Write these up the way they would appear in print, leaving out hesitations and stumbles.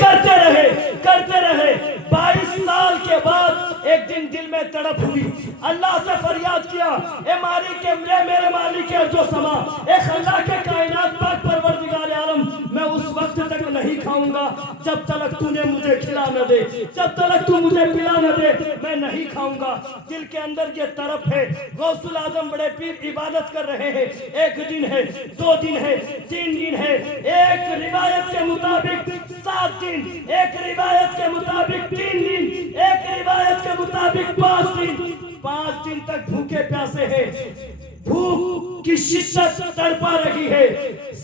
کرتے رہے 22 سال کے بعد ایک دن دل میں تڑپ ہوئی، اللہ سے فریاد کیا، اے مالک میرے مالک جو سما، اے خلا کے کائنات پاک پروردگار عالم، میں اس وقت تک نہیں کھاؤں گا جب تک تو نے مجھے کھلا نہ دے، جب تک تو مجھے پلا نہ دے میں نہیں کھاؤں گا۔ دل کے اندر یہ طرف ہے۔ غوث الاعظم بڑے پیر عبادت کر رہے ہیں، ایک دن ہے، 2 دن ہے، 3 دن ہے، ایک روایت کے مطابق 7 دن، ایک روایت کے مطابق 3 دن، ایک روایت کے مطابق 5 دن، 5 دن تک بھوکے پیاسے ہیں، بھوک کی شدت تڑپا رہی ہے،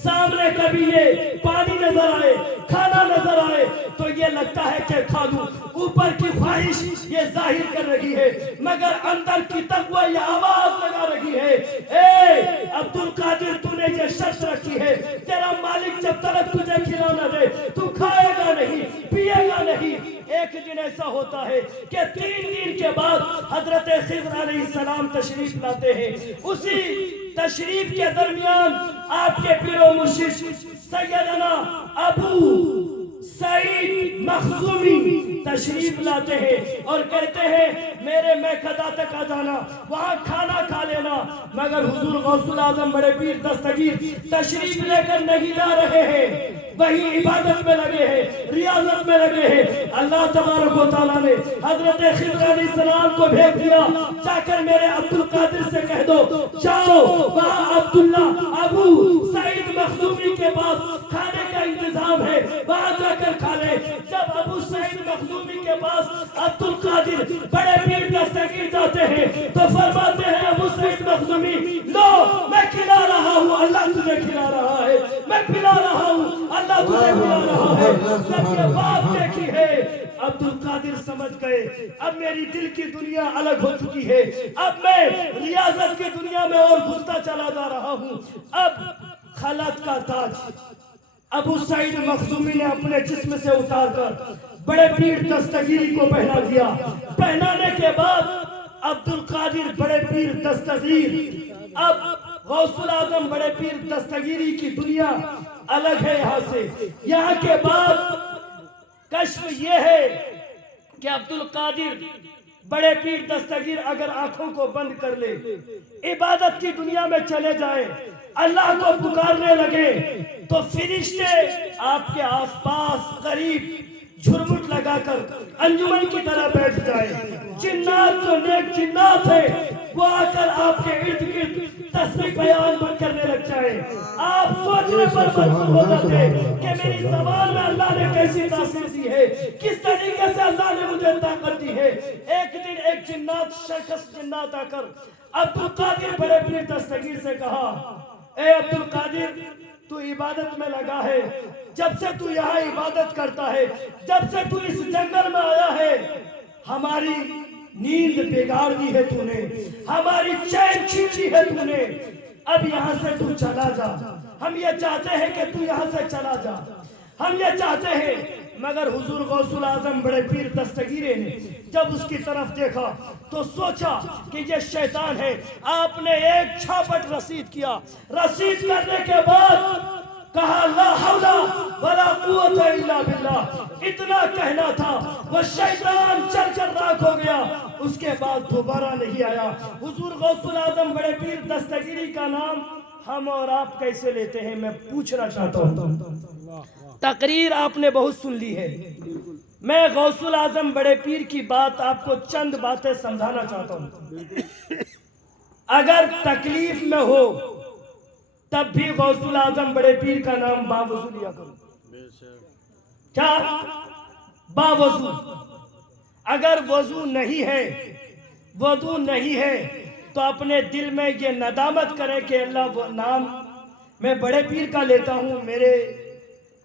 سامنے کبھی یہ پانی نظر آئے، کھانا نظر آئے تو یہ لگتا ہے کہ کھا لوں، اوپر کی خواہش یہ ظاہر کر رہی ہے، مگر اندر کی تقوی یہ آواز لگا رہی ہے، اے عبد القادر تو نے یہ شرط رکھی ہے، تیرا مالک جب تک تجھے کھلا نہ دے تو کھائے گا نہیں، پیے گا نہیں۔ ایک دن ایسا ہوتا ہے کہ 3 دن کے بعد حضرت خضر علیہ السلام تشریف لاتے ہیں، اسی تشریف کے درمیان آپ کے پیر و مرشد سیدنا ابو سعید مخزومی تشریف لاتے ہیں اور کہتے ہیں میرے میکدہ تک آ جانا، وہاں کھانا کھا لینا، مگر حضور غوث الاعظم بڑے پیر دستگیر تشریف لے کر نہیں جا رہے ہیں، وہی عبادت میں لگے ہیں، ریاضت میں لگے ہیں۔ اللہ تبارک و تعالیٰ نے حضرت خضر علیہ السلام کو بھیج دیا، جا کر میرے عبد القادر سے کہہ دو جاؤ وہاں عبداللہ ابو سعید مخزومی کے پاس کھانے کا انتظام ہے، وہاں جا کر کھا لے۔ جب ابو سعید مخزومی کے پاس عبد القادر بڑے پیر دستگیر جاتے ہیں تو فرماتے ہیں ابو سعید مخزومی لو میں کھلا رہا ہوں، اللہ تجھے کھلا رہا ہے، میں پلا رہا ہوں، اللہ تجھے پلا رہا ہے۔ جب یہ بات دیکھی ہے عبد القادر سمجھ گئے اب میری دل کی دنیا الگ ہو چکی ہے، اب میں ریاضت کی دنیا میں اور گھستا چلا جا رہا ہوں۔ اب خلعت کا تاج ابو سعید مخزومی نے اپنے جسم سے اتار کر بڑے پیر دستگیری کو پہنا دیا، پہنانے کے بعد عبد القادر بڑے پیر دستگیر، اب غوث الاعظم بڑے پیر دستگیری کی دنیا الگ ہے یہاں سے۔ یہاں کے بعد کشف یہ ہے کہ عبد القادر بڑے پیر دستگیر اگر آنکھوں کو بند کر لے، عبادت کی دنیا میں چلے جائیں، اللہ کو پکارنے لگے تو فرشتے آپ کے آس پاس قریب جھرمٹ لگا کر انجمن کی طرح بیٹھ جائے، جنات جو نیک جنات ہیں وہ آ کر آپ کے ارد گرد تسبیح بیان کرنے لگ جائیں۔ آپ سوچنے پر مجبور ہو جاتے کہ میری زبان میں اللہ نے کیسی تاثیر دی ہے، کس طریقے سے اللہ نے مجھے طاقت دی ہے۔ ایک دن ایک شخص جنات آ کر عبد القادر بڑے پیر دستگیر سے کہا اے عبد القادر تو عبادت میں لگا ہے، جب سے تو یہاں عبادت کرتا ہے، جب سے تو اس جنگل میں آیا ہے، ہماری نیند بگاڑ دی ہے تو نے، ہماری چین چھین لی ہے تو نے، اب یہاں سے تو چلا جا، ہم یہ چاہتے ہیں کہ تو یہاں سے چلا جا، ہم یہ چاہتے ہیں۔ مگر حضور غوث الاعظم بڑے پیر دستگیرے نے جب اس کی طرف دیکھا تو سوچا کہ یہ شیطان ہے، آپ نے ایک چھاپٹ رسید کیا، رسید کرنے کے بعد کہا لا حول ولا قوت الا باللہ، اتنا کہنا تھا، وہ شیطان چل کر راکھ ہو گیا، اس کے بعد دوبارہ نہیں آیا۔ حضور غوث الاعظم بڑے پیر دستگیری کا نام ہم اور آپ کیسے لیتے ہیں، میں پوچھنا چاہتا ہوں۔ تقریر آپ نے بہت سن لی ہے، میں غوث الاعظم بڑے پیر کی بات آپ کو چند باتیں سمجھانا چاہتا ہوں۔ اگر تکلیف میں ہو تب بھی غوث الاعظم بڑے پیر کا نام باوضو لیا کرو۔ کیا باوضو؟ اگر وضو نہیں ہے تو اپنے دل میں یہ ندامت کرے کہ اللہ وہ نام میں بڑے پیر کا لیتا ہوں، میرے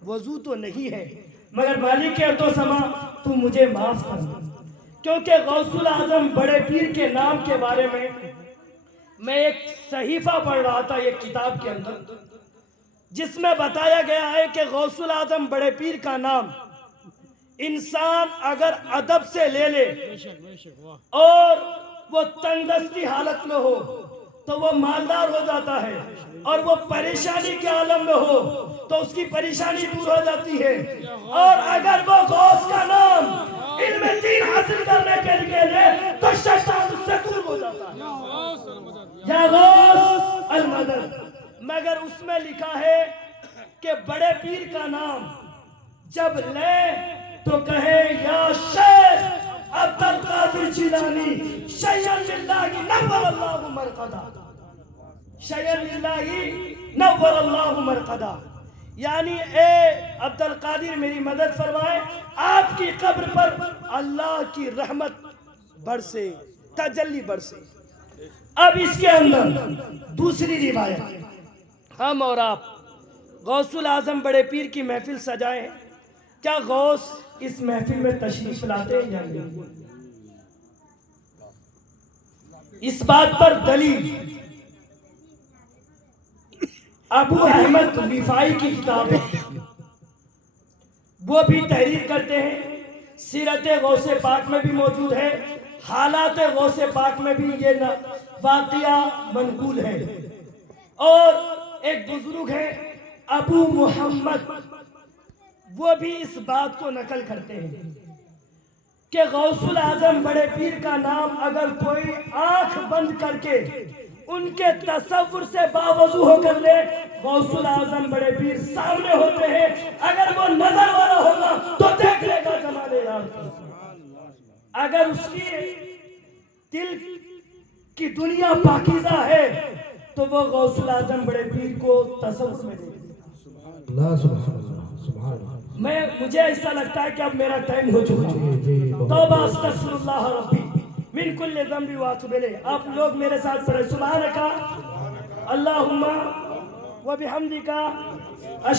وضو تو نہیں ہے، مگر مالک ارض و سما تو مجھے معاف کر۔ کیونکہ غوث الاعظم بڑے پیر کے نام کے بارے میں ایک صحیفہ پڑھ رہا تھا ایک کتاب کے اندر، جس میں بتایا گیا ہے کہ غوث الاعظم بڑے پیر کا نام انسان اگر ادب سے لے لے اور وہ تنگ دستی حالت میں ہو تو وہ مالدار ہو جاتا ہے، اور وہ پریشانی کے عالم میں ہو تو اس کی پریشانی دور ہو جاتی ہے۔ اور اگر وہ غوث کا نام علم دین حاصل کرنے کے لیے لے تو شیطان اس سے دور ہو جاتا ہے۔ یا غوث المدد، مگر اس میں لکھا ہے کہ بڑے پیر کا نام جب لے تو کہے یا شیخ عبد القادر جیلانی شیئن للہ نور اللہ مرقدہ، شیئن للہ نور اللہ مرقدہ، یعنی اے عبد القادر میری مدد فرمائے، آپ کی قبر پر اللہ کی رحمت برسے، تجلی برسے۔ اب اس کے اندر دوسری روایت، ہم اور آپ غوث الاعظم بڑے پیر کی محفل سجائیں، کیا غوث اس محفل میں تشریف لاتے ہیں یا نہیں؟ اس بات پر دلیل ابو احمد رفاعی کی کتاب ہے، وہ بھی تحریر کرتے ہیں، سیرت غوث پاک میں بھی موجود ہے، حالات غوث پاک میں بھی یہ واقعہ منقول ہے۔ اور ایک بزرگ ہے ابو محمد، وہ بھی اس بات کو نقل کرتے ہیں کہ غوث الاعظم بڑے پیر کا نام اگر کوئی آنکھ بند کر کے ان کے تصور سے باوضو ہو کر لے، غوث الاعظم بڑے پیر سامنے ہوتے ہیں، اگر وہ نظر والا ہوگا تو دیکھ لے گا جمال یار کو، اگر اس کی دل کی دنیا پاکیزہ ہے تو وہ غوث الاعظم بڑے پیر کو تصور میں دیکھ لے گا۔ مجھے ایسا لگتا ہے کہ اب میرا ٹائم ہو چکا ہے، توبہ استغفر اللہ ربی من کل ذنب واتوب الیہ۔ آپ لوگ میرے ساتھ پڑھیں، سبحانک اللہم و بحمدک